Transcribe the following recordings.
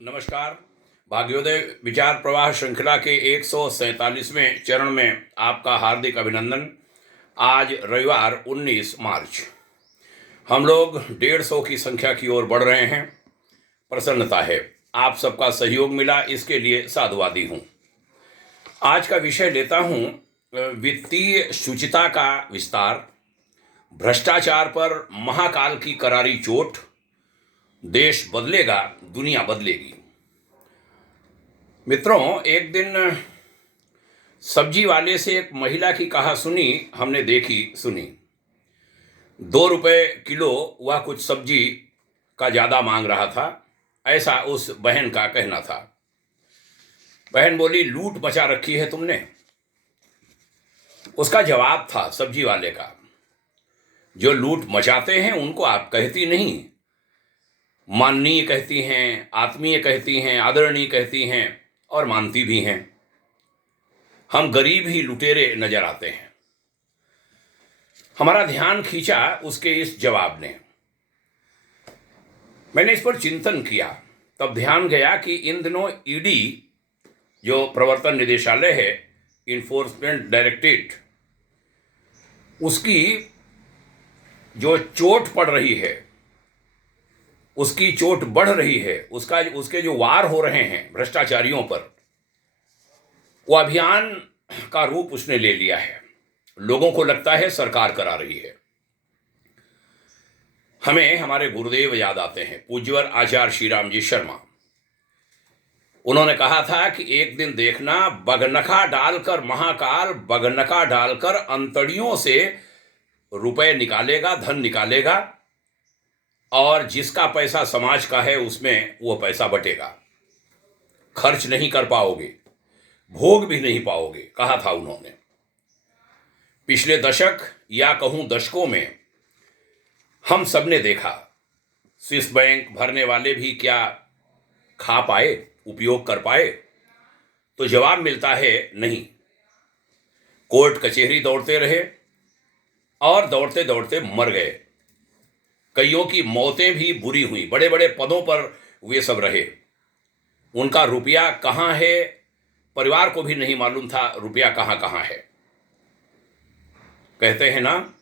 नमस्कार। भाग्योदय विचार प्रवाह श्रृंखला के 147वें चरण में आपका हार्दिक अभिनंदन। आज रविवार 19 मार्च, हम लोग 150 की संख्या की ओर बढ़ रहे हैं। प्रसन्नता है, आप सबका सहयोग मिला, इसके लिए साधुवादी हूँ। आज का विषय लेता हूँ वित्तीय शुचिता का विस्तार, भ्रष्टाचार पर महाकाल की करारी चोट, देश बदलेगा दुनिया बदलेगी। मित्रों, एक दिन सब्जी वाले से एक महिला की कहा सुनी, हमने देखी सुनी। 2 रुपये किलो वह कुछ सब्जी का ज़्यादा मांग रहा था, ऐसा उस बहन का कहना था। बहन बोली, लूट मचा रखी है तुमने। उसका जवाब था सब्जी वाले का, जो लूट मचाते हैं उनको आप कहती नहीं, माननीय कहती हैं, आत्मीय कहती हैं, आदरणीय कहती हैं और मानती भी हैं। हम गरीब ही लुटेरे नजर आते हैं। हमारा ध्यान खींचा उसके इस जवाब ने। मैंने इस पर चिंतन किया, तब ध्यान गया कि इन दिनों ईडी, जो प्रवर्तन निदेशालय है, इन्फोर्समेंट डायरेक्टरेट, उसकी जो चोट पड़ रही है, उसकी चोट बढ़ रही है, उसके जो वार हो रहे हैं भ्रष्टाचारियों पर, वो अभियान का रूप उसने ले लिया है। लोगों को लगता है सरकार करा रही है। हमें हमारे गुरुदेव याद आते हैं, पूज्यवर आचार्य श्री राम जी शर्मा। उन्होंने कहा था कि एक दिन देखना, बगनखा डालकर महाकाल, बगनखा डालकर अंतड़ियों से रुपए निकालेगा, धन निकालेगा, और जिसका पैसा समाज का है उसमें वो पैसा बटेगा। खर्च नहीं कर पाओगे, भोग भी नहीं पाओगे, कहा था उन्होंने। पिछले दशक या कहूं दशकों में हम सबने देखा, स्विस बैंक भरने वाले भी क्या खा पाए, उपयोग कर पाए? तो जवाब मिलता है नहीं। कोर्ट कचहरी दौड़ते रहे और दौड़ते दौड़ते मर गए। कईयों की मौतें भी बुरी हुई, बड़े बड़े पदों पर वे सब रहे। उनका रुपया कहाँ है, परिवार को भी नहीं मालूम था रुपया कहाँ कहाँ है। कहते हैं ना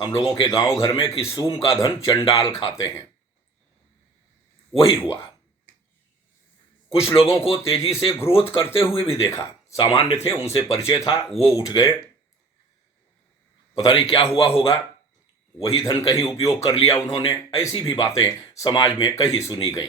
हम लोगों के गांव घर में कि सूम का धन चंडाल खाते हैं, वही हुआ। कुछ लोगों को तेजी से ग्रोथ करते हुए भी देखा, सामान्य थे, उनसे परिचय था, वो उठ गए। पता नहीं क्या हुआ होगा, वही धन कहीं उपयोग कर लिया उन्होंने। ऐसी भी बातें समाज में कहीं सुनी गई।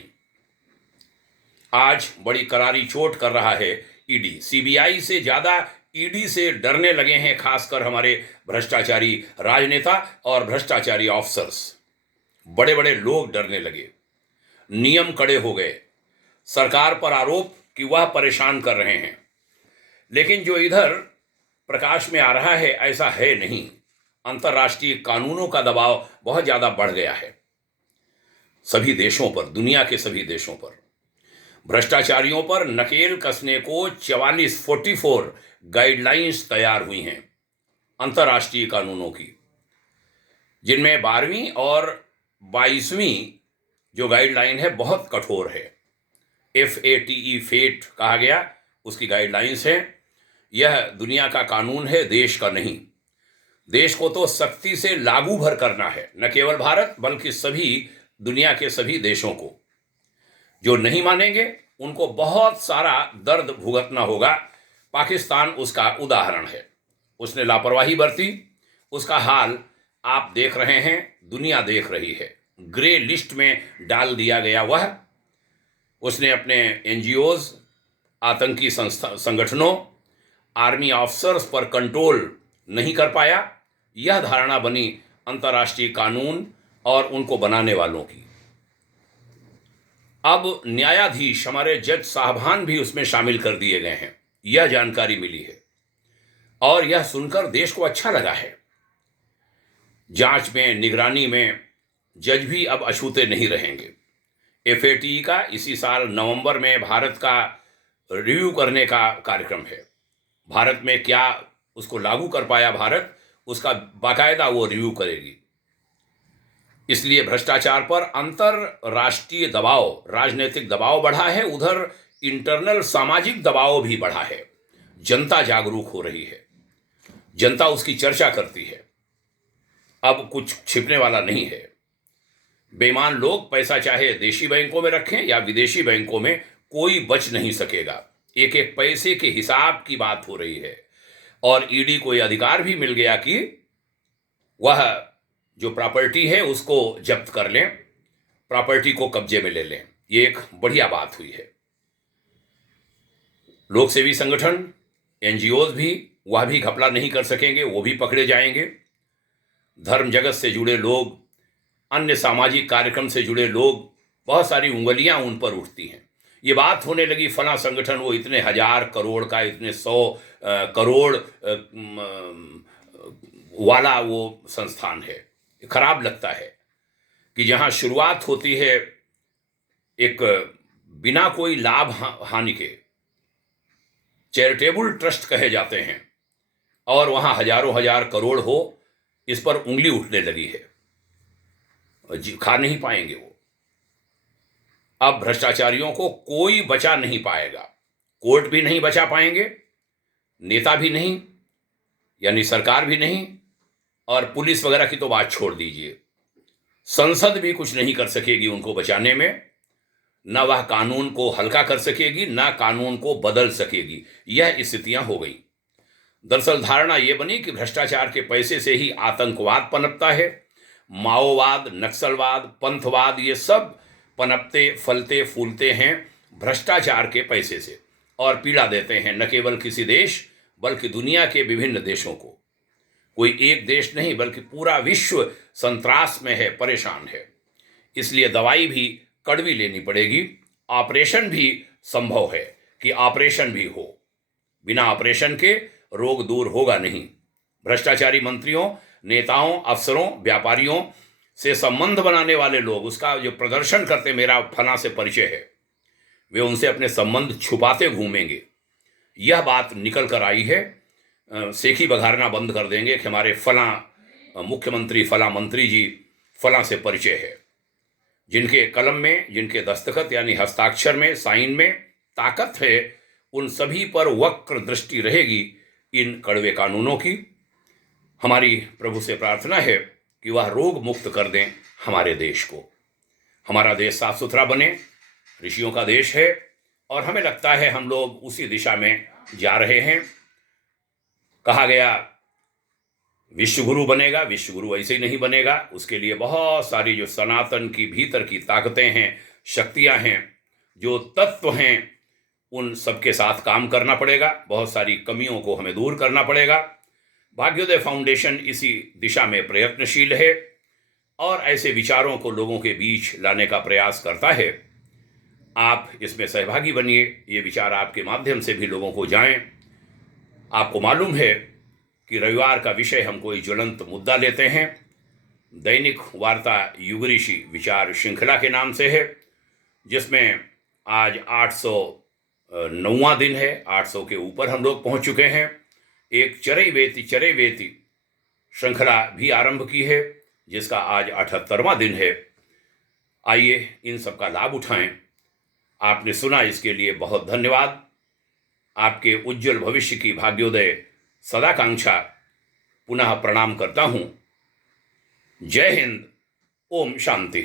आज बड़ी करारी चोट कर रहा है ईडी। सीबीआई से ज्यादा ईडी से डरने लगे हैं खासकर हमारे भ्रष्टाचारी राजनेता और भ्रष्टाचारी ऑफिसर्स। बड़े बड़े लोग डरने लगे, नियम कड़े हो गए, सरकार पर आरोप कि वह परेशान कर रहे हैं। लेकिन जो इधर प्रकाश में आ रहा है ऐसा है नहीं। अंतर्राष्ट्रीय कानूनों का दबाव बहुत ज्यादा बढ़ गया है सभी देशों पर, दुनिया के सभी देशों पर। भ्रष्टाचारियों पर नकेल कसने को 44 गाइडलाइंस तैयार हुई हैं अंतर्राष्ट्रीय कानूनों की, जिनमें 12वीं और 22वीं जो गाइडलाइन है बहुत कठोर है। FATE फेट कहा गया, उसकी गाइडलाइंस है। यह दुनिया का कानून है, देश का नहीं। देश को तो सख्ती से लागू भर करना है, न केवल भारत बल्कि सभी दुनिया के सभी देशों को। जो नहीं मानेंगे उनको बहुत सारा दर्द भुगतना होगा। पाकिस्तान उसका उदाहरण है। उसने लापरवाही बरती, उसका हाल आप देख रहे हैं, दुनिया देख रही है। ग्रे लिस्ट में डाल दिया गया वह। उसने अपने NGOs, आतंकी संगठनों, आर्मी ऑफिसर्स पर कंट्रोल नहीं कर पाया। यह धारणा बनी अंतर्राष्ट्रीय कानून और उनको बनाने वालों की। अब न्यायाधीश, हमारे जज साहबान भी उसमें शामिल कर दिए गए हैं, यह जानकारी मिली है और यह सुनकर देश को अच्छा लगा है। जांच में, निगरानी में जज भी अब अछूते नहीं रहेंगे। FATE का इसी साल नवंबर में भारत का रिव्यू करने का कार्यक्रम है। भारत में क्या उसको लागू कर पाया भारत, उसका बाकायदा वो रिव्यू करेगी। इसलिए भ्रष्टाचार पर अंतरराष्ट्रीय दबाव, राजनीतिक दबाव बढ़ा है, उधर इंटरनल सामाजिक दबाव भी बढ़ा है। जनता जागरूक हो रही है, जनता उसकी चर्चा करती है। अब कुछ छिपने वाला नहीं है। बेईमान लोग पैसा चाहे देशी बैंकों में रखें या विदेशी बैंकों में, कोई बच नहीं सकेगा। एक एक पैसे के हिसाब की बात हो रही है। और ईडी को यह अधिकार भी मिल गया कि वह जो प्रॉपर्टी है उसको जब्त कर लें, प्रॉपर्टी को कब्जे में ले लें। ये एक बढ़िया बात हुई है। लोक सेवी संगठन, एनजीओज भी, वह भी घपला नहीं कर सकेंगे, वो भी पकड़े जाएंगे। धर्म जगत से जुड़े लोग, अन्य सामाजिक कार्यक्रम से जुड़े लोग, बहुत सारी उंगलियां उन पर उठती हैं। ये बात होने लगी फला संगठन वो इतने हजार करोड़ का, इतने 100 करोड़ वाला वो संस्थान है। खराब लगता है कि जहां शुरुआत होती है एक बिना कोई लाभ हानि के, चैरिटेबल ट्रस्ट कहे जाते हैं, और वहां हजारों हजार करोड़ हो, इस पर उंगली उठने लगी है। खा नहीं पाएंगे वो। अब भ्रष्टाचारियों को कोई बचा नहीं पाएगा। कोर्ट भी नहीं बचा पाएंगे, नेता भी नहीं, यानी सरकार भी नहीं, और पुलिस वगैरह की तो बात छोड़ दीजिए। संसद भी कुछ नहीं कर सकेगी उनको बचाने में। न वह कानून को हल्का कर सकेगी, न कानून को बदल सकेगी। यह स्थितियां हो गई। दरअसल धारणा यह बनी कि भ्रष्टाचार के पैसे से ही आतंकवाद पनपता है। माओवाद, नक्सलवाद, पंथवाद, ये सब पनपते फलते फूलते हैं भ्रष्टाचार के पैसे से, और पीड़ा देते हैं न केवल किसी देश बल्कि दुनिया के विभिन्न देशों को। कोई एक देश नहीं बल्कि पूरा विश्व संत्रास में है, परेशान है। इसलिए दवाई भी कड़वी लेनी पड़ेगी। ऑपरेशन भी संभव है कि ऑपरेशन भी हो। बिना ऑपरेशन के रोग दूर होगा नहीं। भ्रष्टाचारी मंत्रियों, नेताओं, अफसरों, व्यापारियों से संबंध बनाने वाले लोग, उसका जो प्रदर्शन करते मेरा फला से परिचय है, वे उनसे अपने संबंध छुपाते घूमेंगे। यह बात निकल कर आई है। सेखी बघारना बंद कर देंगे कि हमारे फला मुख्यमंत्री, फला मंत्री जी, फला से परिचय है। जिनके कलम में, जिनके दस्तखत यानी हस्ताक्षर में, साइन में ताकत है, उन सभी पर वक्र दृष्टि रहेगी इन कड़वे कानूनों की। हमारी प्रभु से प्रार्थना है कि वह रोग मुक्त कर दें हमारे देश को। हमारा देश साफ सुथरा बने, ऋषियों का देश है, और हमें लगता है हम लोग उसी दिशा में जा रहे हैं। कहा गया विश्वगुरु बनेगा, विश्वगुरु ऐसे ही नहीं बनेगा। उसके लिए बहुत सारी जो सनातन की भीतर की ताकतें हैं, शक्तियां हैं, जो तत्व हैं, उन सबके साथ काम करना पड़ेगा। बहुत सारी कमियों को हमें दूर करना पड़ेगा। भाग्योदय फाउंडेशन इसी दिशा में प्रयत्नशील है और ऐसे विचारों को लोगों के बीच लाने का प्रयास करता है। आप इसमें सहभागी बनिए, ये विचार आपके माध्यम से भी लोगों को जाएं। आपको मालूम है कि रविवार का विषय हम कोई ज्वलंत मुद्दा लेते हैं। दैनिक वार्ता युग ऋषि विचार श्रृंखला के नाम से है, जिसमें आज 809वां दिन है। 800 के ऊपर हम लोग पहुंच चुके हैं। एक चरैवेति श्रृंखला भी आरंभ की है, जिसका आज 78वां दिन है। आइए इन सब का लाभ उठाएं। आपने सुना, इसके लिए बहुत धन्यवाद। आपके उज्जवल भविष्य की भाग्योदय सदाकांक्षा पुनः प्रणाम करता हूं। जय हिंद। ओम शांति।